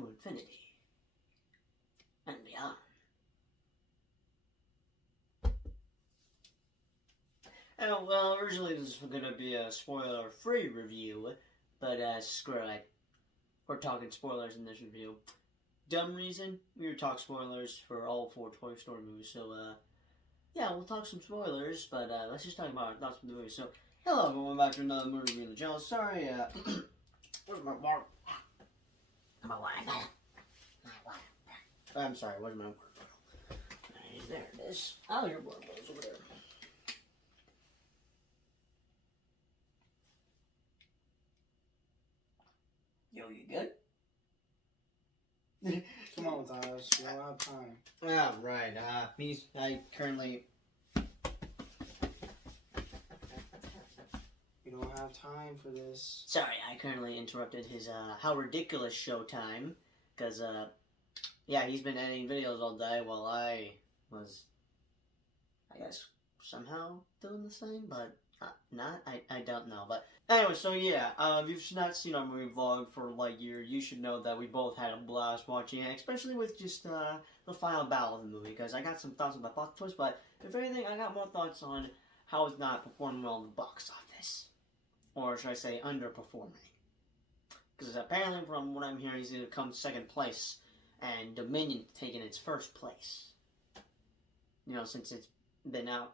to infinity and beyond. And, well, originally this was going to be a spoiler-free review, but screw it. We're talking spoilers in this review. Dumb reason, we were talking spoilers for all 4 Toy Story movies, so, yeah, we'll talk some spoilers, but let's just talk about our thoughts on the movie. So, hello everyone, back to another movie review on the channel. Sorry, where's my water? My water bottle. My water bottle. I'm sorry, where's my water bottle? There it is. Oh, your water bottle's over there. Yo, you good? Come on, Tyler. We don't have time. Oh, right. I currently... We don't have time for this. Sorry, I currently interrupted his, How Ridiculous show time. Because, yeah, he's been editing videos all day while I was, I guess, somehow doing the same, but not. I don't know. But anyway, so yeah, if you've not seen our movie vlog for Lightyear, you should know that we both had a blast watching it, especially with just the final battle of the movie, because I got some thoughts on the plot twist, but if anything, I got more thoughts on how it's not performing well in the box office. Or should I say, underperforming. Because apparently, from what I'm hearing, he's going to come second place, and Dominion taking its first place. You know, since it's been out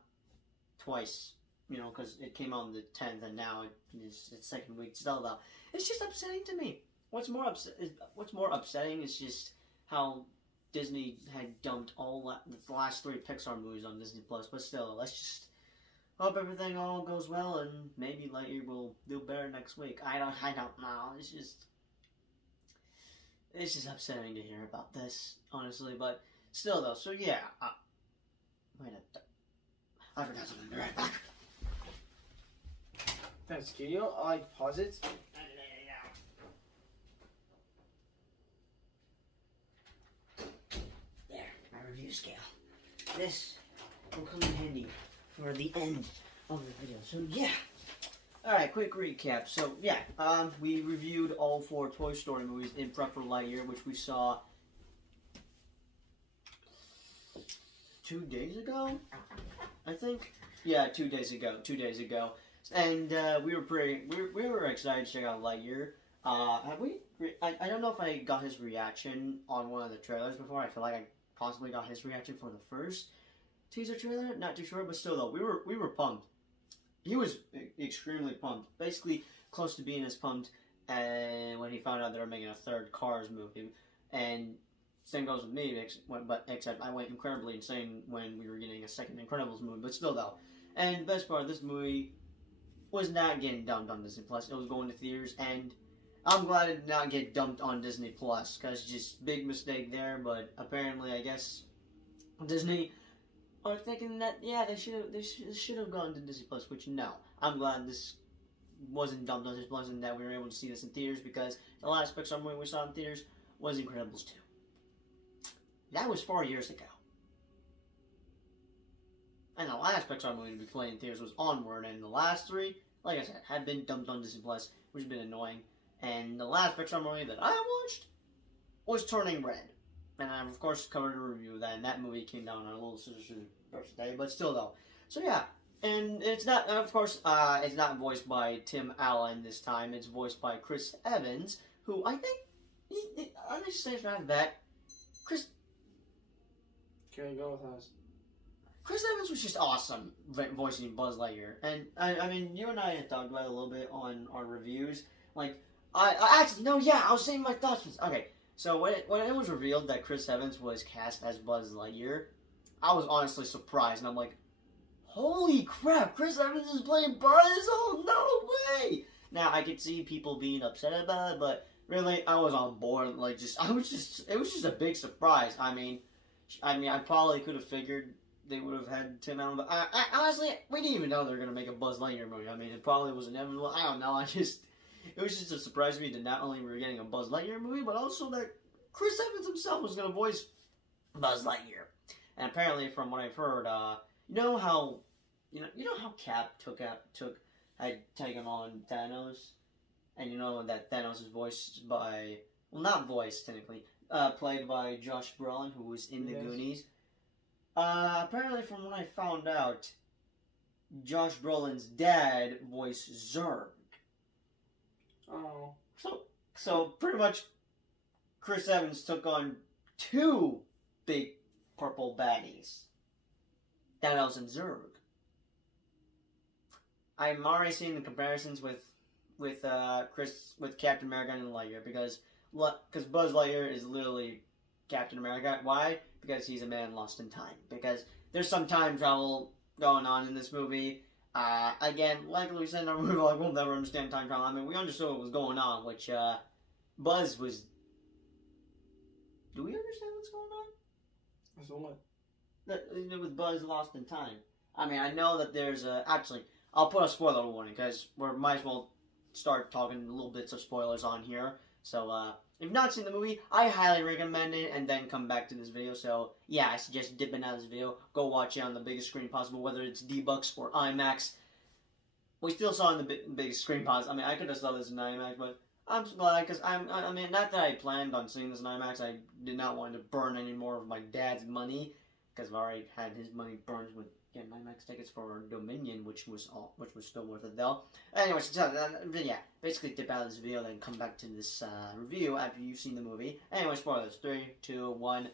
twice, you know, because it came out on the 10th, and now it's its second week still out. It's just upsetting to me. What's more upsetting is just how Disney had dumped all the last 3 Pixar movies on Disney Plus. But still, let's just hope everything all goes well, and maybe Lightyear will do better next week. I don't know. It's just upsetting to hear about this, honestly. But still, though. So yeah. Wait a... I forgot something. Be right back. Thanks, studio. I like pause it. There, my review scale. This will come in handy for the end of the video. So yeah. Alright, quick recap. So yeah, we reviewed all 4 Toy Story movies in prep for Lightyear, which we saw 2 days ago, I think. Yeah, 2 days ago. 2 days ago. And we were excited to check out Lightyear. Have we? I don't know if I got his reaction on one of the trailers before. I feel like I possibly got his reaction for the first teaser trailer. Not too sure, but still though, we were pumped. He was extremely pumped. Basically, close to being as pumped when he found out they were making a 3rd Cars movie. And same goes with me, except I went incredibly insane when we were getting a 2nd Incredibles movie. But still though, and the best part of this movie was not getting dumped on Disney Plus. It was going to theaters, and I'm glad it did not get dumped on Disney Plus, because just big mistake there. But apparently, I guess Disney are thinking that yeah, they should have gone to Disney Plus. Which no, I'm glad this wasn't dumped on Disney Plus, and that we were able to see this in theaters, because the last Pixar movie we saw in theaters was Incredibles 2. That was 4 years ago. And the last Pixar movie to be playing in theaters was Onward, and the last 3, like I said, had been dumped on Disney Plus, which has been annoying. And the last Pixar movie that I watched was Turning Red. And I've, of course, covered a review of that, and that movie came down on a little sister's birthday, but still, though. So, yeah, and it's not, of course, it's not voiced by Tim Allen this time. It's voiced by Chris Evans, who I think, I just say right back, Chris... Can you go with us? Chris Evans was just awesome voicing Buzz Lightyear. And, I mean, you and I had talked about it a little bit on our reviews. Like, I actually, no, yeah, I was saying my thoughts. Okay, so when it was revealed that Chris Evans was cast as Buzz Lightyear, I was honestly surprised. And I'm like, holy crap, Chris Evans is playing Buzz? Oh, no way! Now, I could see people being upset about it, but really, I was on board. Like, it was just a big surprise. I mean, I probably could have figured they would have had Tim Allen, but I honestly, we didn't even know they were going to make a Buzz Lightyear movie. I mean, it probably was inevitable. I don't know. It was just a surprise to me that not only were we getting a Buzz Lightyear movie, but also that Chris Evans himself was going to voice Buzz Lightyear. And apparently, from what I've heard, you know how Cap had taken on Thanos, and you know that Thanos is voiced by well, not voice technically, played by Josh Brolin, who was in the Yes. Goonies. Apparently, from what I found out, Josh Brolin's dad voiced Zurg. Oh. So pretty much, Chris Evans took on two big purple baddies. Thanos and Zurg. I'm already seeing the comparisons with Captain America and Lightyear because Buzz Lightyear is literally Captain America. Why? Because he's a man lost in time. Because there's some time travel going on in this movie. Again, like we said in our movie, like, we'll never understand time travel. I mean, we understood what was going on, which Buzz was. Do we understand what's going on? So what? With Buzz lost in time. I mean, I know that there's actually, I'll put a spoiler warning because we might as well start talking little bits of spoilers on here. So, if you've not seen the movie, I highly recommend it, and then come back to this video. So, yeah, I suggest dipping out of this video. Go watch it on the biggest screen possible, whether it's D-Bucks or IMAX. We still saw it in the biggest screen possible. I mean, I could have saw this in IMAX, but I'm glad, because I mean, not that I planned on seeing this in IMAX. I did not want to burn any more of my dad's money, because I've already had his money burned with getting IMAX tickets for Dominion, which was still worth it though. Anyway, so yeah, basically dip out of this video, then come back to this review after you've seen the movie. Anyway, spoilers. 3, 2, 1.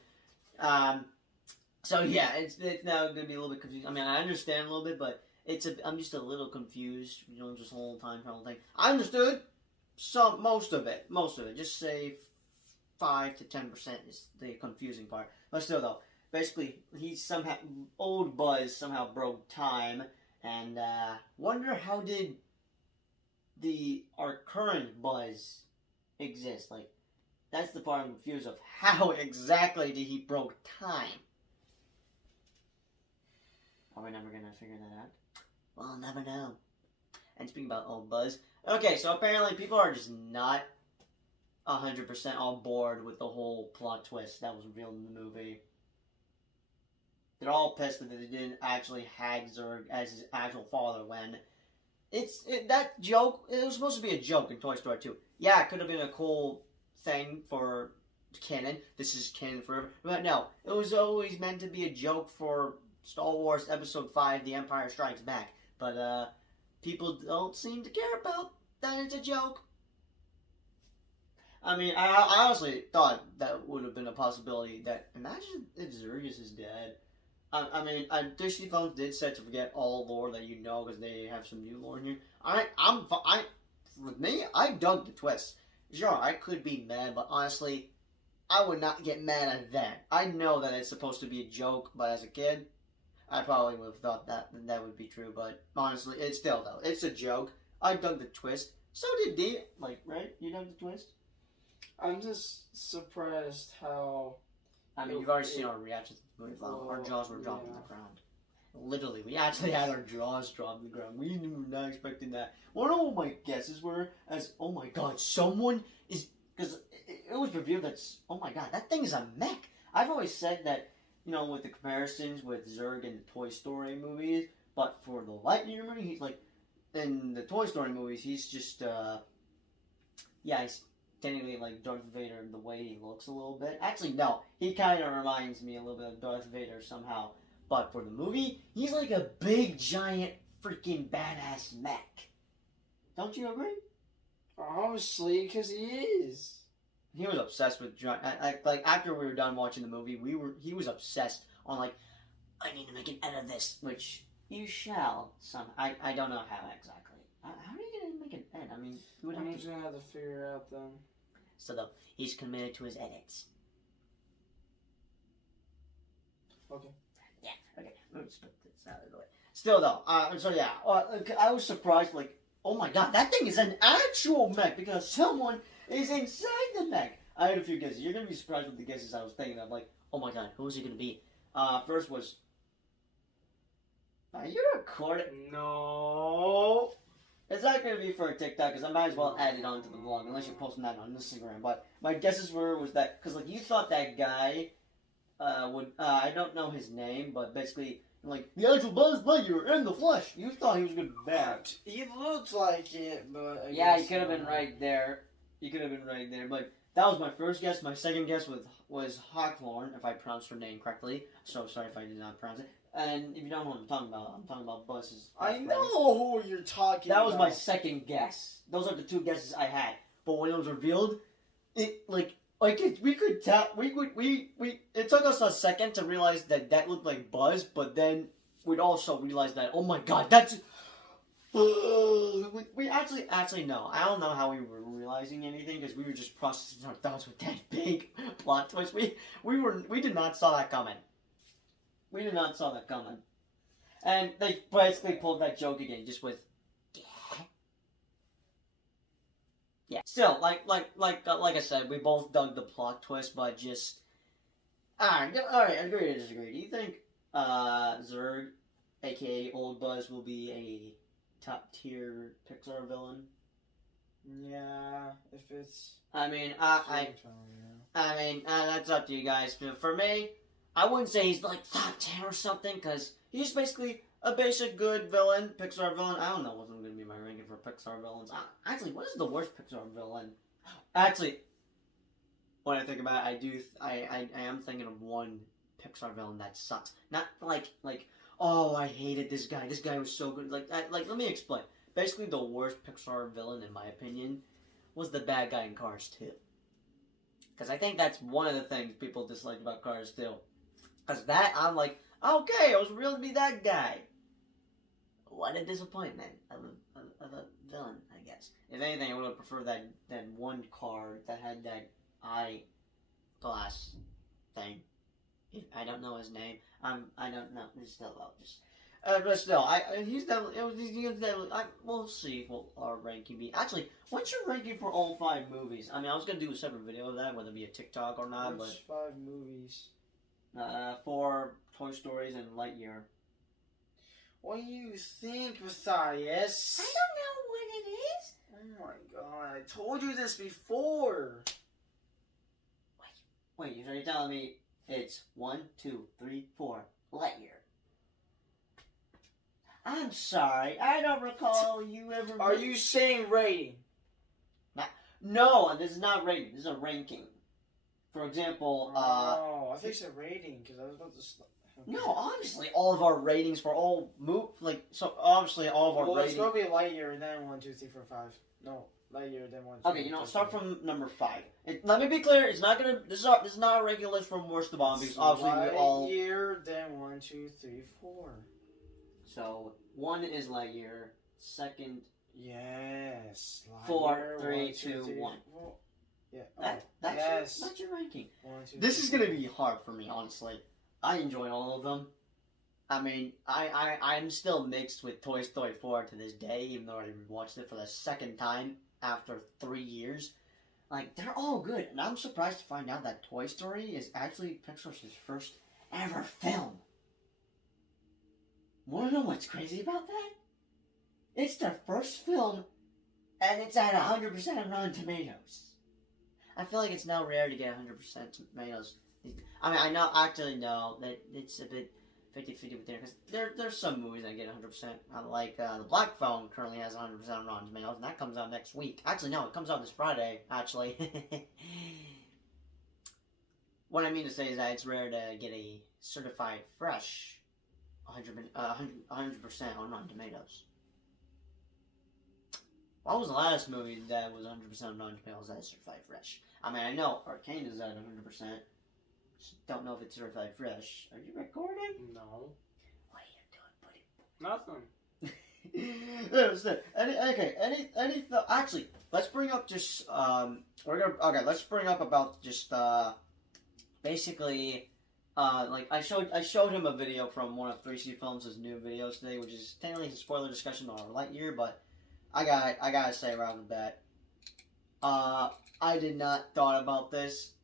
So yeah, it's now going to be a little bit confusing. I mean, I understand a little bit, but I'm just a little confused. You know, just the whole time travel thing. I understood most of it. Just say 5 to 10% is the confusing part. But still, though. Basically, old Buzz somehow broke time, and wonder how did our current Buzz exist? Like, that's the part I'm confused of. How exactly did he broke time? Are we never gonna figure that out? Well, I'll never know. And speaking about old Buzz, okay, so apparently people are just not 100% on board with the whole plot twist that was revealed in the movie. They're all pissed that they didn't actually have Zurg as his actual father when that joke, it was supposed to be a joke in Toy Story 2. Yeah, it could have been a cool thing for canon. This is canon forever. But no, it was always meant to be a joke for Star Wars Episode 5, The Empire Strikes Back. But people don't seem to care about that it's a joke. I mean, I honestly thought that would have been a possibility. That imagine if Zurg is his dad. I mean, Disney Films did set to forget all lore that you know because they have some new lore in here. With me, I dug the twist. Sure, I could be mad, but honestly, I would not get mad at that. I know that it's supposed to be a joke, but as a kid, I probably would have thought that would be true. But honestly, it's still though, it's a joke. I dug the twist. So did D. Like, right? You dug the twist. I'm just surprised how. I mean, you've already seen our reactions to the movie. Our jaws were dropped on the ground. Literally, we actually had our jaws dropped on the ground. We were not expecting that. One of my guesses were, oh my god, someone is... Because it was revealed that, oh my god, that thing is a mech. I've always said that, you know, with the comparisons with Zurg and the Toy Story movies, but for the Lightyear movie, he's like... In the Toy Story movies, he's just, he's... technically like Darth Vader the way he looks a little bit. Actually, no. He kind of reminds me a little bit of Darth Vader somehow. But for the movie, he's like a big, giant, freaking badass mech. Don't you agree? Obviously, because he is. He was obsessed with... Like, after we were done watching the movie, he was obsessed on, like, I need to make an edit of this, which you shall. I don't know how exactly. How are you going to make an edit? I mean, you would have I'm just going to have to figure it out then. So though, he's committed to his edits. Okay. Yeah, okay. Let's put this out of the way. Still though, so yeah, I was surprised, like, oh my god, that thing is an actual mech because someone is inside the mech. I had a few guesses. You're going to be surprised with the guesses I was thinking of. Like, oh my god, who is it going to be? First was... Are you recording? No. It's not going to be for a TikTok, because I might as well add it onto the vlog, unless you're posting that on Instagram. But my guesses was that, because like you thought that guy I don't know his name, but basically, like, the actual Buzz Lightyear in the flesh. You thought he was going to be bad. He looked like it, but yeah, he could have been right there. He could have been right there, but That was my first guess. My second guess was Hawthorne, if I pronounced her name correctly. So sorry if I did not pronounce it. And if you don't know what I'm talking about Buzz's. I know who you're talking about. That was my second guess. Those are the two guesses I had. But when it was revealed, we could tell. It took us a second to realize that looked like Buzz, but then we'd also realize that, oh my god, that's. We actually no. I don't know how we were realizing anything because we were just processing our thoughts with that big plot twist. We did not saw that coming. We did not saw that coming, and they basically pulled that joke again, just with. Yeah. Still, like I said, we both dug the plot twist, but just. Alright, agree to disagree. Do you think Zurg, aka Old Buzz, will be a top tier Pixar villain? Yeah, if it's. I mean, that's up to you guys. For me, I wouldn't say he's like top 10 or something, because he's basically a basic good villain, Pixar villain. I don't know what's going to be my ranking for Pixar villains. Actually, what is the worst Pixar villain? Actually, when I think about it, I am thinking of one Pixar villain that sucks. Not like, oh, I hated this guy. This guy was so good. Like, let me explain. Basically, the worst Pixar villain, in my opinion, was the bad guy in Cars 2. Because I think that's one of the things people dislike about Cars 2. Because that, I'm like, okay, I was real to be that guy. What a disappointment of a villain, I guess. If anything, I would have preferred that one car that had that eyeglass thing. I don't know his name. I don't know. Still, but still, he's definitely. We'll see what our ranking be. Actually, what's your ranking for all 5 movies? I mean, I was gonna do a separate video of that, whether it be a TikTok or not. Which 5 movies? For Toy Stories and Lightyear. What do you think, Matthias? I don't know what it is. Oh my god, I told you this before. Wait, so you're telling me it's 1, 2, 3, 4, Lightyear? I'm sorry, I don't recall you ever. Are you saying rating? No, this is not rating. This is a ranking. For example, I think it's a rating because I was about to. Okay. No, obviously, all of our ratings for all obviously all of our ratings. It's going to be Lightyear and then 1, 2, 3, 4, 5. No, Lightyear then 1, 2. Okay, start from number 5. Let me be clear. It's not gonna. This is not a regular list from worst to bottom because obviously we all. Lightyear then 1, 2, 3, 4. So 1 is Lightyear. Second. Yes. Lightyear, 4, 3, 2, 1. Yeah. That's your ranking. 1, 2, this 3, is gonna be hard for me, honestly. I enjoy all of them. I mean, I'm still mixed with Toy Story 4 to this day, even though I watched it for the second time after 3 years. Like, they're all good, and I'm surprised to find out that Toy Story is actually Pixar's first ever film. Wanna know what's crazy about that? It's their first film, and it's at 100% on Rotten Tomatoes. I feel like it's now rare to get 100% tomatoes. I mean, I know that it's a bit 50-50 with there, because there's some movies that get 100%. Like, The Black Phone currently has 100% on Rotten Tomatoes, and that comes out next week. Actually, no, it comes out this Friday, actually. What I mean to say is that it's rare to get a certified fresh 100% on Rotten Tomatoes. What was the last movie that was 100% on Rotten Tomatoes that is certified fresh? I mean, I know Arcane is at 100%. Just don't know if it's certified fresh. Are you recording? No. What are you doing, buddy? Nothing. Actually, let's bring up just let's bring up about just basically like I showed him a video from one of 3C Films' new videos today, which is technically a spoiler discussion on Lightyear, but I gotta say right off the bat, I did not thought about this.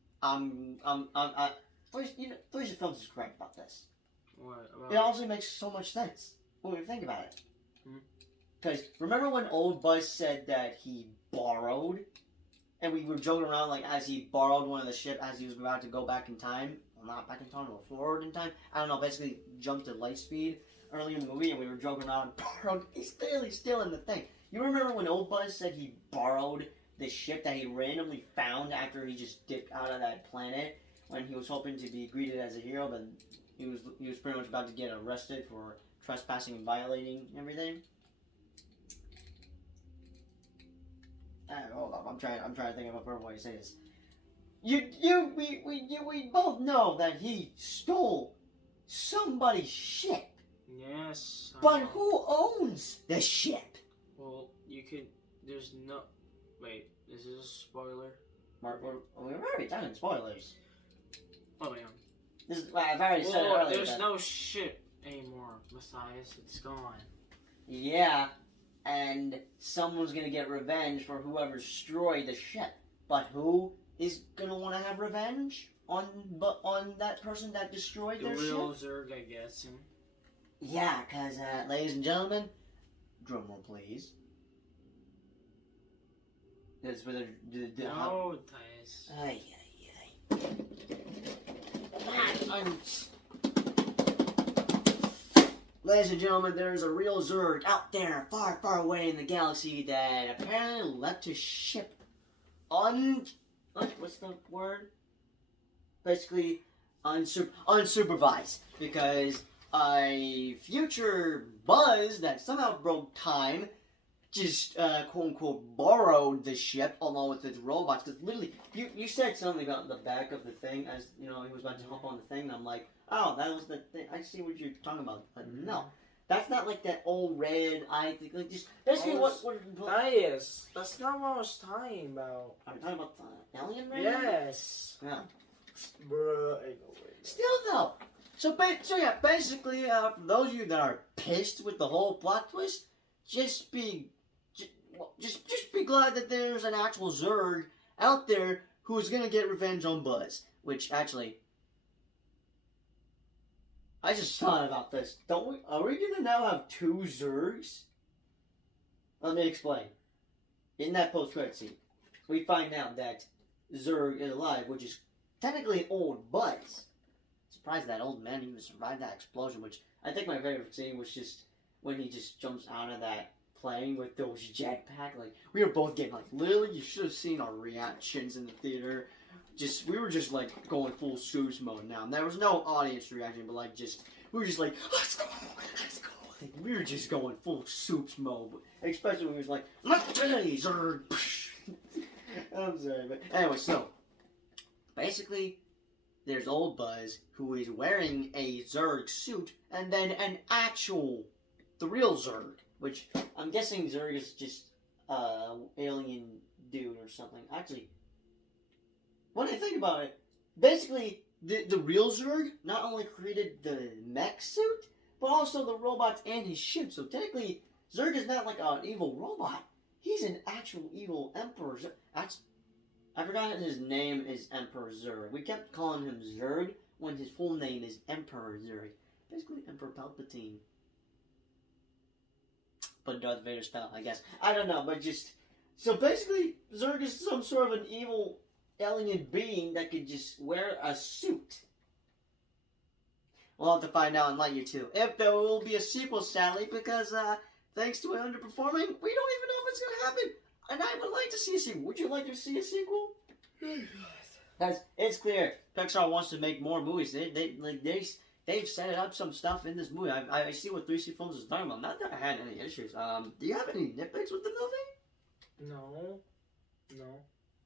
3C Films is correct about this. What? It also makes so much sense when we think about it. Because remember when Old Buzz said that he borrowed, and we were joking around like as he borrowed one of the ship as he was about to go back in time, well, not back in time, but forward in time. I don't know, basically jumped to light speed early in the movie, and we were joking around. Borrowed. He's clearly still in the thing. You remember when Old Buzz said he borrowed the ship that he randomly found after he just dipped out of that planet when he was hoping to be greeted as a hero, but he was pretty much about to get arrested for trespassing and violating everything. Hold up, I'm trying to think of a proper way to say this. We both know that he stole somebody's ship. Yes. But who owns the ship? Well, you could. There's no. Wait, is this a spoiler? We're already done spoilers. Oh yeah. I've already said it earlier. There's no ship anymore, Matthias. It's gone. Yeah, and someone's gonna get revenge for whoever destroyed the ship. But who is gonna want to have revenge on that person that destroyed their ship? The real Zurg, I guess. Yeah, because, ladies and gentlemen, drumroll please. That's where No, Matthias. Ay. Ladies and gentlemen, there's a real Zurg out there, far, far away in the galaxy that apparently left his ship what's the word? Basically, unsupervised, because a future Buzz that somehow broke time just, quote-unquote, borrowed the ship along with its robots, because literally, you said something about the back of the thing, as, he was about to hop on the thing, and I'm like, oh, that was the thing, I see what you're talking about, but no, that's not like that old red eye thing, like, just, basically Matthias, that's not what I was talking about. Are we talking about the alien race? Yes. Yeah. Bruh, ain't no way. Still though, so yeah, basically, for those of you that are pissed with the whole plot twist, just be glad that there's an actual Zurg out there who is gonna get revenge on Buzz. Which actually, I just thought about this. Are we gonna now have two Zurgs? Let me explain. In that post-credit scene, we find out that Zurg is alive, which is technically old Buzz. Surprised that old man even survived that explosion. Which I think my favorite scene was just when he just jumps out of that plane with those jetpack. Like, we were both getting, like, literally, you should have seen our reactions in the theater. We were just, like, going full Suits mode now. And there was no audience reaction, but, like, we were just like, let's go. Like, we were just going full Suits mode. Especially when he was like, Matties, or, I'm sorry, but anyway, so, basically, there's old Buzz, who is wearing a Zurg suit, and then the real Zurg, which I'm guessing Zurg is just alien dude or something. Actually, when I think about it, basically the real Zurg not only created the mech suit, but also the robots and his ship. So technically, Zurg is not like an evil robot. He's an actual evil Emperor. I forgot his name is Emperor Zurg. We kept calling him Zurg when his full name is Emperor Zurg. Basically, Emperor Palpatine. But Darth Vader style, I guess. I don't know, but just... So basically, Zurg is some sort of an evil alien being that could just wear a suit. We'll have to find out in Lightyear 2. If there will be a sequel, sadly, because thanks to it underperforming, we don't even know if it's going to happen. And I would like to see a sequel. Would you like to see a sequel? It's clear. Pixar wants to make more movies. They've set up some stuff in this movie. I see what 3C Films is talking about. Not that I had any issues. Do you have any nitpicks with the movie? No.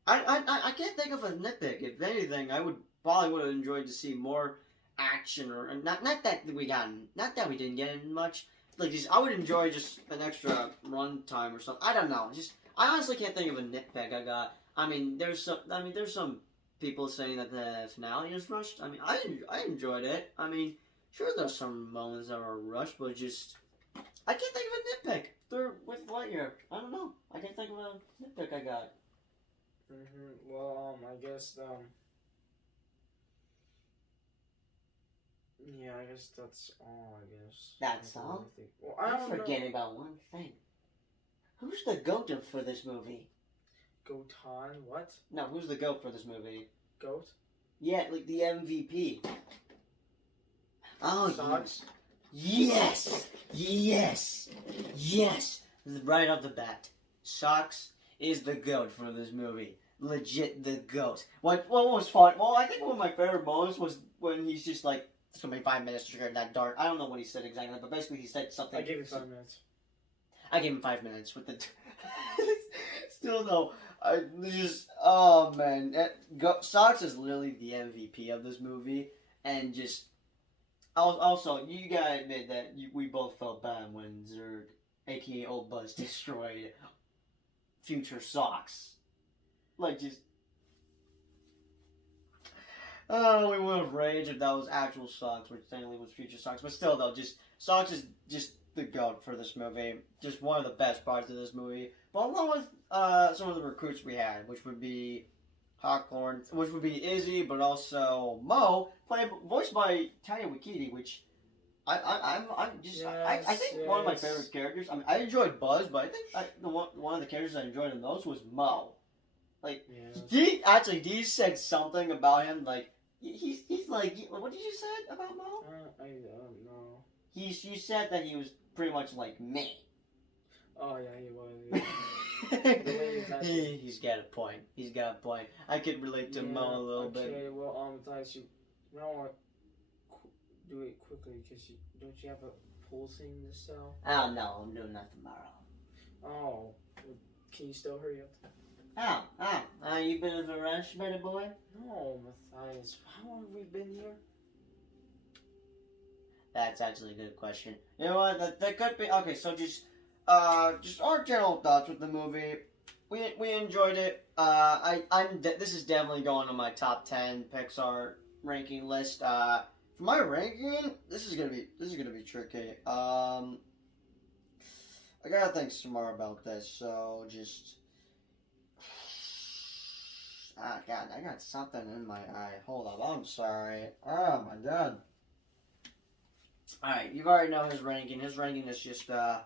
I can't think of a nitpick. If anything, I would have enjoyed to see more action, or not that we didn't get much. Like, I would enjoy just an extra run time or something. I don't know. I honestly can't think of a nitpick I got. I mean, there's some people saying that the finale is rushed. I mean, I enjoyed it. I mean, sure, there's some moments that were rushed, but I can't think of a nitpick. With Lightyear, I don't know. I can't think of a nitpick I got. Well, I guess, yeah, I guess that's all, I guess. That's all? Well, I'm forgetting about one thing. Who's the GOAT for this movie? Goatan, what? No, who's the GOAT for this movie? Goat? Yeah, like the MVP. Oh, Socks? Yes! Right off the bat. Socks is the GOAT for this movie. Legit the GOAT. What was fun? Well, I think one of my favorite moments was when he's just like, it's gonna be 5 minutes to trigger that dart. I don't know what he said exactly, but basically he said something. I gave you 5 minutes. I gave him 5 minutes with the. Still no. Oh man, Socks is literally the MVP of this movie, and just also you gotta admit that we both felt bad when Zurg, aka Old Buzz, destroyed future Socks. Like just. Oh, we would have raged if that was actual Socks, which technically was future Socks, but still though, just Socks is just the GOAT for this movie. Just one of the best parts of this movie. But along with some of the recruits we had, which would be Hawkhorn, which would be Izzy, but also Mo, voiced by Taika Waititi, which I think one of my favorite characters. I mean, I enjoyed Buzz, but I think one of the characters I enjoyed the most was Mo. Like, Dee said something about him, like, he's like, what did you say about Mo? I don't know. You said that he was pretty much like me. Oh, yeah, he was. He's got a point. He's got a point. I could relate to Mo a little bit. Okay, well, Tyson, we don't want to do it quickly because don't you have a pool thing to sell? Oh, no, I'm doing that tomorrow. Oh, can you still hurry up? You been in a rush, better boy? No, Matthias. How long have we been here? That's actually a good question. You know what? That could be okay. So just our general thoughts with the movie. We enjoyed it. This is definitely going on my top 10 Pixar ranking list. For my ranking, this is gonna be tricky. I gotta think some more about this. So just. God, I got something in my eye. Hold up, I'm sorry. Oh my god. Alright, you already know his ranking. His ranking is just, right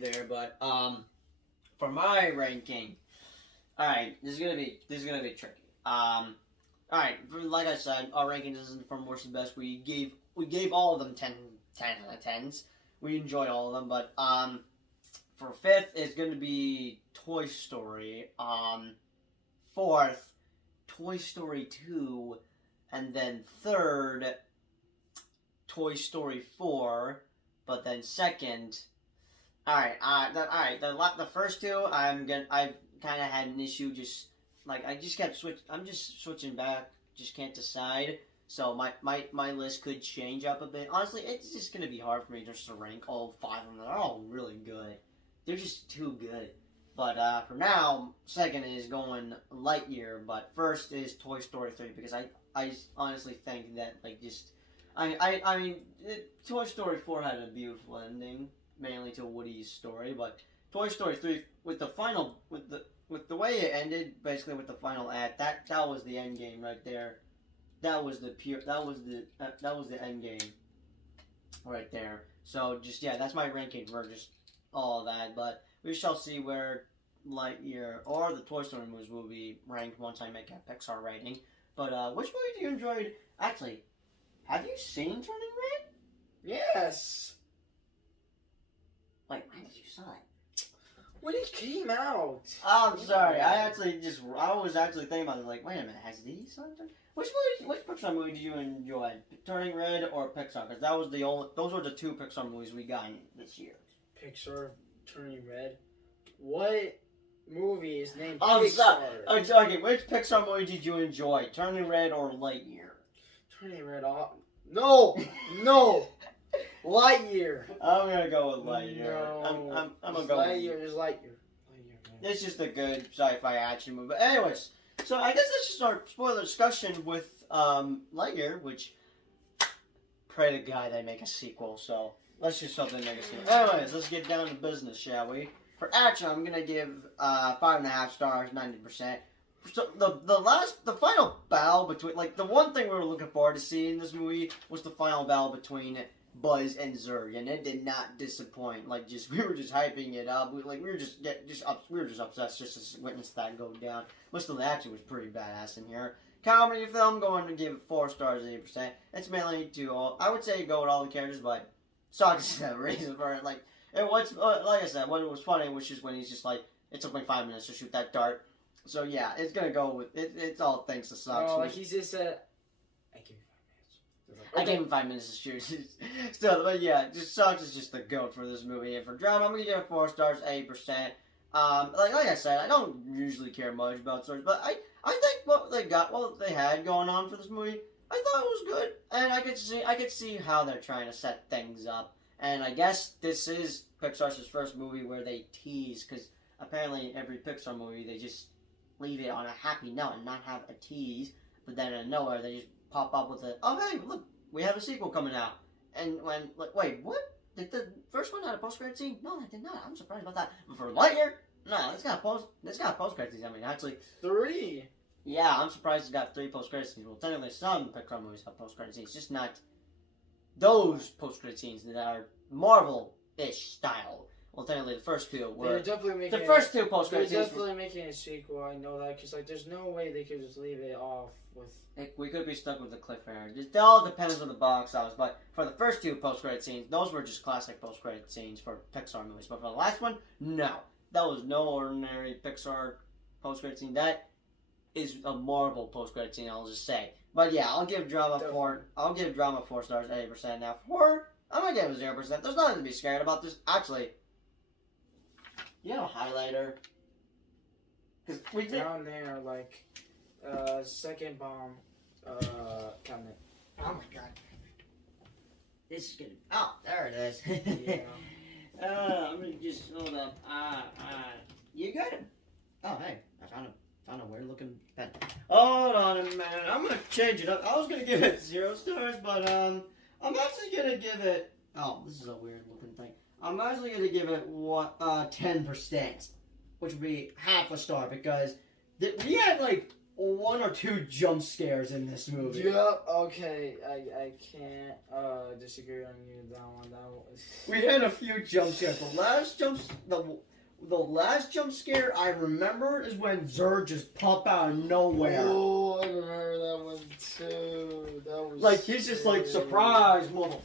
there, but, for my ranking, alright, this is gonna be tricky. Alright, like I said, our ranking isn't from worst to best. We gave all of them 10 out of 10s. We enjoyed all of them, but, for fifth, it's going to be Toy Story. Fourth, Toy Story 2. And then third, Toy Story 4. But then second... Alright, the first two, I've kind of had an issue just... Like, I'm just switching back. Just can't decide. So my list could change up a bit. Honestly, it's just going to be hard for me just to rank all 5 of them. They're all really good. They're just too good. But for now, second is going Lightyear, but first is Toy Story 3 because I honestly think that I mean Toy Story 4 had a beautiful ending, mainly to Woody's story, but Toy Story 3 with the way it ended, basically with the final act, that was the end game right there. That was the end game right there. So just that's my ranking for just all that, but we shall see where Lightyear or the Toy Story movies will be ranked once I make a Pixar rating. But which movie do you enjoy? Actually, have you seen Turning Red? Yes. Like, when did you saw it? When it came out. Oh, I'm sorry. I was actually thinking about it. Like, wait a minute, has he saw it? Which Pixar movie did you enjoy? Turning Red or Pixar? Because those were the two Pixar movies we got this year. Pixar, Turning Red. What movie is named Pixar? Pixar? Okay, which Pixar movie did you enjoy? Turning Red or Lightyear? Turning Red off. No! Lightyear. I'm gonna go with Lightyear. No. I'm gonna go Lightyear. Just Lightyear. It's just a good sci-fi action movie. But anyways, so I guess let's just start spoiler discussion with Lightyear, which pray to God they make a sequel. So let's just hope they make a sequel. Anyways, let's get down to business, shall we? For action, I'm gonna give 5.5 stars, 90%. So the final battle between, like, the one thing we were looking forward to seeing in this movie was the final battle between Buzz and Zurg, and it did not disappoint. Like, we were just hyping it up. We were just obsessed just to witness that go down. Most of the action was pretty badass in here. Comedy film, going to give it 4 stars, 80%. It's mainly I would say go with all the characters, but sucks is the reason for it. Like, it was, like I said, what was funny was just when he's just like, it took me 5 minutes to shoot that dart. So yeah, it's gonna go with it. It's all thanks to sucks. Oh, like he just said, I give you 5 minutes. I gave him 5 minutes to shoot. Still, but yeah, just sucks is just the goat for this movie. And for drama, I'm gonna give it 4 stars, 8%. Like I said, I don't usually care much about stories, but I think what they had going on for this movie, I thought it was good, and I could see how they're trying to set things up. And I guess this is Pixar's first movie where they tease, because apparently every Pixar movie they just leave it on a happy note and not have a tease, but then out of nowhere they just pop up with a, oh hey, look, we have a sequel coming out. And when, like, wait, what? Did the first one have a post-credit scene? No, it did not. I'm surprised about that. But for Lightyear, no, it's got a post-credit scene. I mean, actually, 3. yeah, I'm surprised it's got 3 post-credit scenes. Well, technically some Pixar movies have post-credit scenes, just not those post-credit scenes that are Marvel-ish style. Well, technically the first 2 were... They're definitely making the first 2 post-credit They're scenes definitely making a sequel, I know that, because, like, there's no way they could just leave it off with... We could be stuck with the cliffhanger. It all depends on the box office, but for the first 2 post-credit scenes, those were just classic post-credit scenes for Pixar movies. But for the last one, no. That was no ordinary Pixar post-credit scene. That is a Marvel post-credit scene, I'll just say. But yeah, I'll give drama 4 stars, 8%. Now, 4, I'm gonna give it 0%. There's nothing to be scared about this. Actually, you know, highlighter. Because we did... Down there, like, second bomb, cabinet. Oh my god. This is gonna... Oh, there it is. Yeah. I'm gonna just hold up. You got it. Oh, hey, I found a weird looking pen. Hold on a minute. I'm gonna change it up. I was gonna give it 0 stars, but I'm actually gonna give it. Oh, this is a weird looking thing. I'm actually gonna give it 10%, which would be half a star because we had like 1 or 2 jump scares in this movie. Yeah, okay, I can't disagree on you that one. We had a few jump scares. The last jump scare I remember is when Zer just popped out of nowhere. Oh, I remember that one too. That was like he's just like surprise, mother.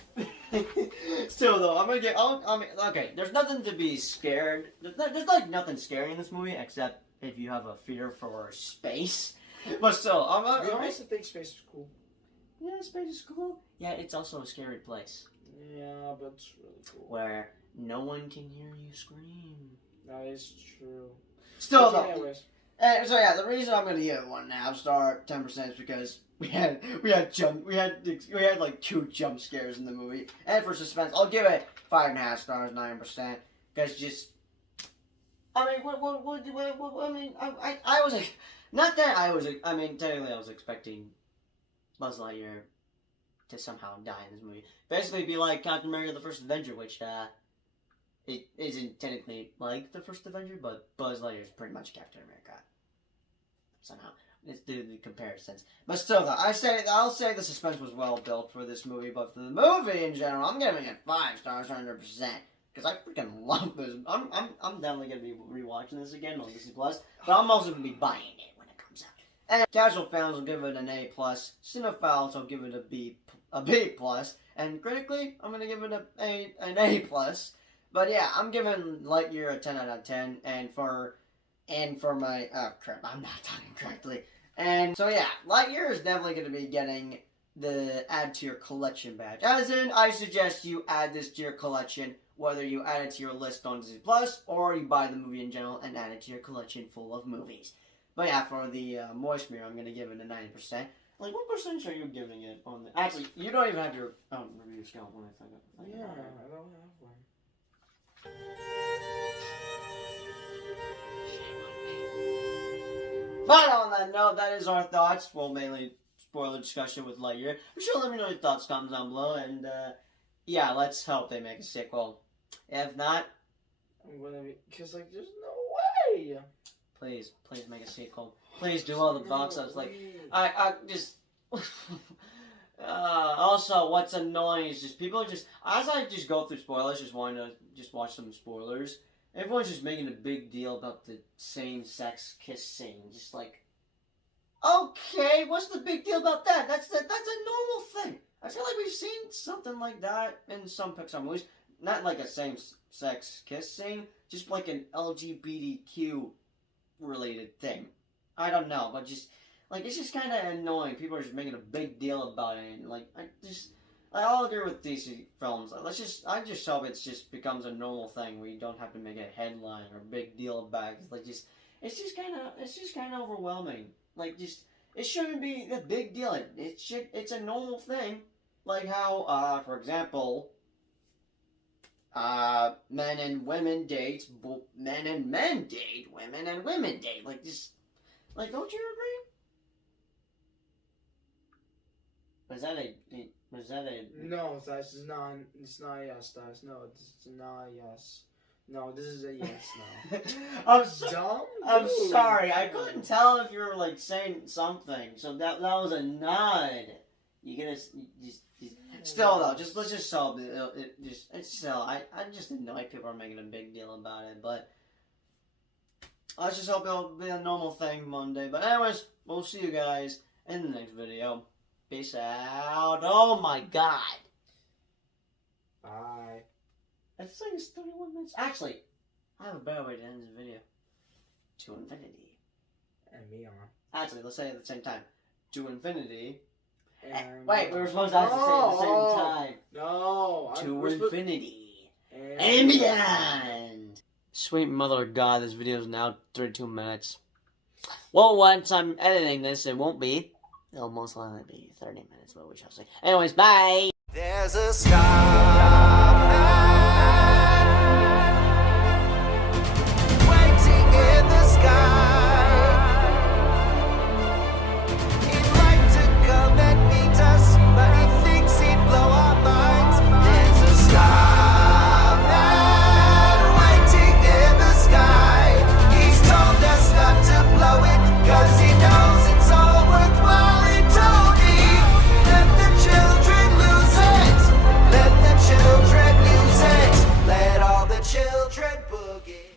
Still though, I'm gonna get. Okay. There's nothing to be scared. There's like nothing scary in this movie except if you have a fear for space. But still, I also think space is cool. Yeah, space is cool. Yeah, it's also a scary place. Yeah, but it's really cool. Where no one can hear you scream. That is true. Still Okay, though. anyways. So yeah, the reason I'm gonna give it 1.5 star, 10% is because we had like 2 jump scares in the movie, and for suspense, I'll give it 5.5 stars, 9%. Because just, I mean, I mean, I was like, not that I was, I mean, technically I was expecting Buzz Lightyear to somehow die in this movie. Basically, be like Captain America: The First Avenger, which it isn't technically like the First Avenger, but Buzz Lightyear is pretty much Captain America. Somehow. Let's do the comparisons. But still, though, I'll say the suspense was well built for this movie, but for the movie in general, I'm giving it 5 stars, 100%. Because I freaking love this. I'm definitely going to be rewatching this again on Disney Plus, but I'm also going to be buying it when it comes out. And casual fans will give it an A+, cinephiles will give it a B+, and critically, I'm going to give it an A+. But yeah, I'm giving Lightyear a 10 out of 10, and for my, oh crap, I'm not talking correctly. And so yeah, Lightyear is definitely going to be getting the add to your collection badge. As in, I suggest you add this to your collection, whether you add it to your list on Disney Plus, or you buy the movie in general and add it to your collection full of movies. But yeah, for the Moist Mirror, I'm going to give it a 90%. Like, what percentage are you giving it on the... Actually, you don't even have your review scale when I think of it. Yeah, I don't have one. But on that note, that is our thoughts. Well, mainly spoiler discussion with Lightyear. I'm sure let me know your thoughts, comments down below, and yeah, let's hope they make a sequel. If not, I'm gonna be, cause like there's no way. Please make a sequel. Please do all the box office. Like I just. Also, what's annoying is just people just as I just go through spoilers, just wanting to just watch some spoilers. Everyone's just making a big deal about the same-sex kiss scene. Just like, okay, what's the big deal about that? That's a normal thing. I feel like we've seen something like that in some Pixar movies. Not like a same-sex kiss scene, just like an LGBTQ related thing. I don't know, but just like it's just kind of annoying. People are just making a big deal about it, and like I all agree with DC films. I just hope it just becomes a normal thing where you don't have to make a headline or a big deal about it. It's just kind of overwhelming. Like it shouldn't be a big deal. It's a normal thing. Like how, for example, men and women date, men and men date, women and women date. Like, don't you agree? Was that a... No, that's not. It's not a yes. No, this is not a yes. No, this is a yes. No. I'm sorry. I couldn't tell if you were like saying something. So that was a nod. You just still though. Let's just solve it. It's still. I'm just annoyed people are making a big deal about it. But I just hope it'll be a normal thing Monday. But anyways, we'll see you guys in the next video. Peace out. Oh my god. Bye. This thing is 31 minutes. Actually, I have a better way to end this video. To infinity. And me on. Actually, let's say it at the same time. To infinity. And wait, we were supposed to actually say it at the same time. No. To infinity. And beyond. Sweet mother of God, this video is now 32 minutes. Well, once I'm editing this, it won't be. It'll most likely be 30 minutes, but we shall see. Anyways, bye! There's a star.